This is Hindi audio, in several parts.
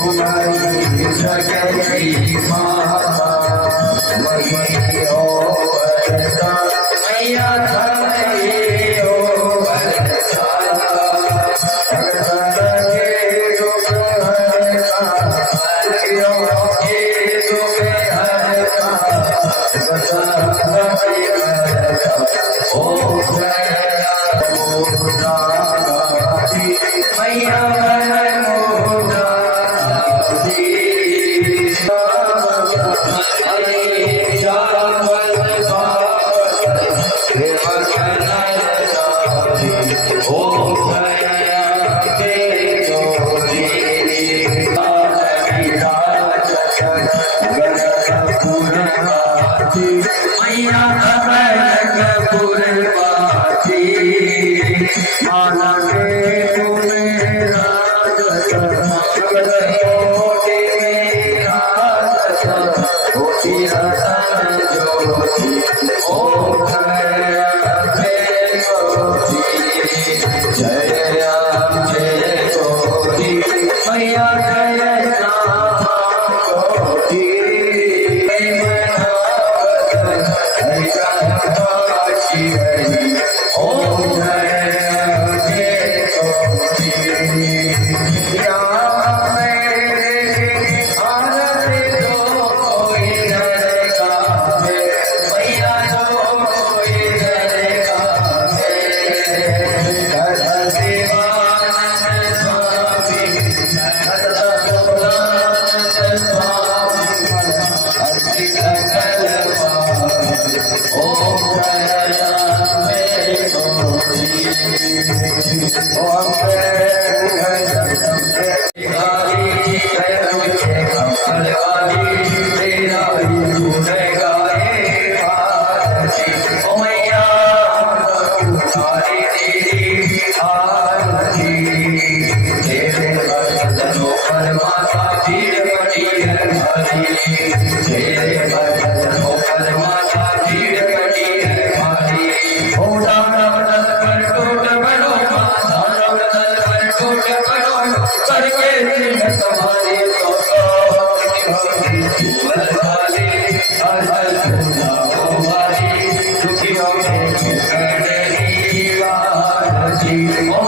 तुम्हारी जगती माता वही हो वरदा मैया थारे हो वरदा भगत के दुख हरता हरियो के दुख हरता बता ओ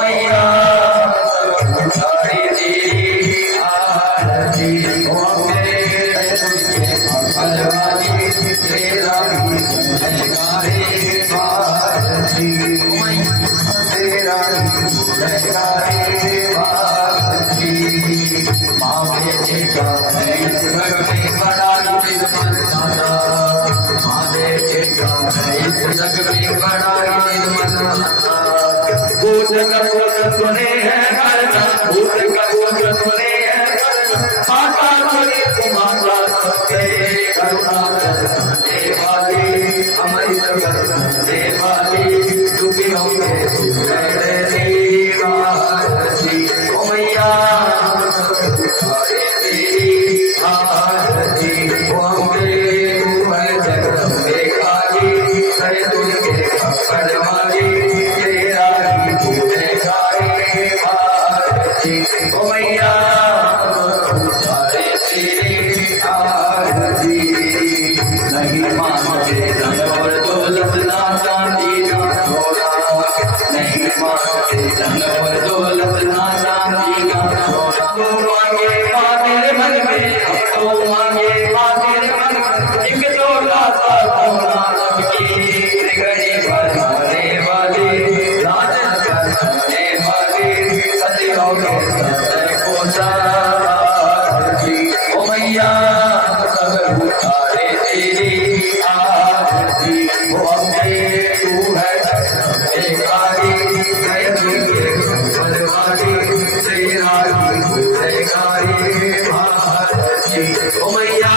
मैया सुने हैं माता माता सबके करुणा देवाली हमारी देवाली दुखी होंगे मैया Oh my God.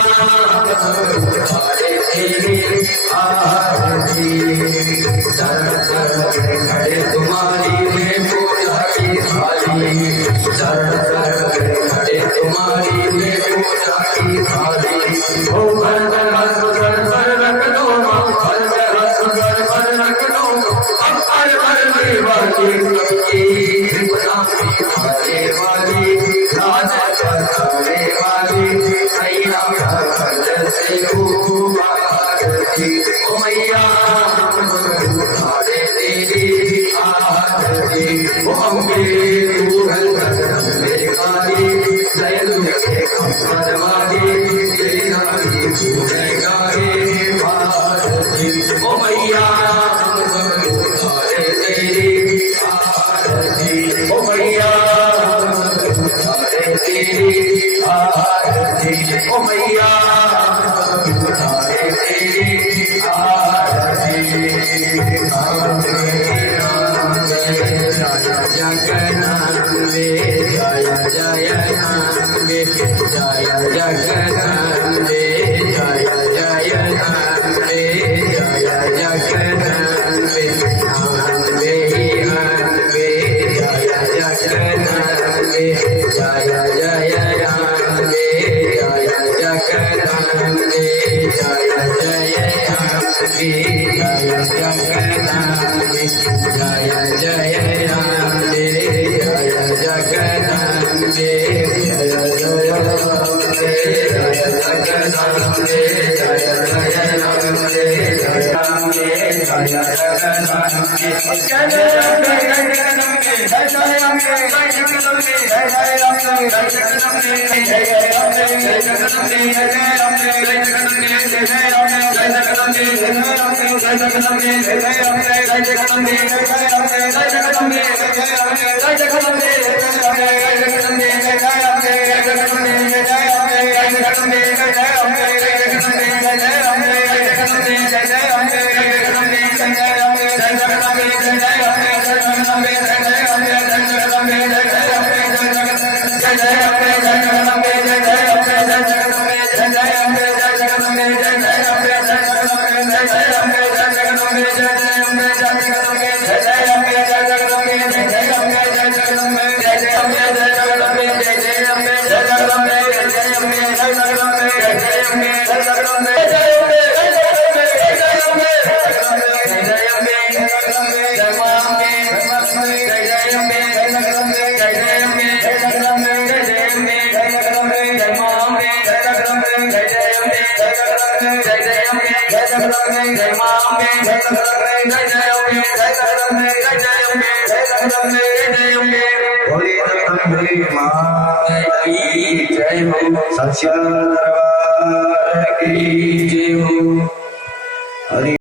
अम्बे तू अम्बे काली जय दुर्गे कंपनवाली तेरी नामी सुने गाए भारती ओ मैया हम सब उतारे तेरी आरती ओ मैया हम सब उतारे तेरी आरती ओ मैया हम सब उतारे तेरी आरती जगन्नाथे जय जगन्नाथे जय जगन्नाथे जय जगन्नाथे जय जगन्नाथे हंबे हंबे जय जगन्नाथे जय जगन्नाथे जय जगन्नाथे जय जगन्नाथे जय जगन्नाथे जय जगन्नाथे जय जगन्नाथे जय जगन्नाथे जय जगन्नाथे जय जगन्नाथे सच्चा दरबार की जय हो। हरि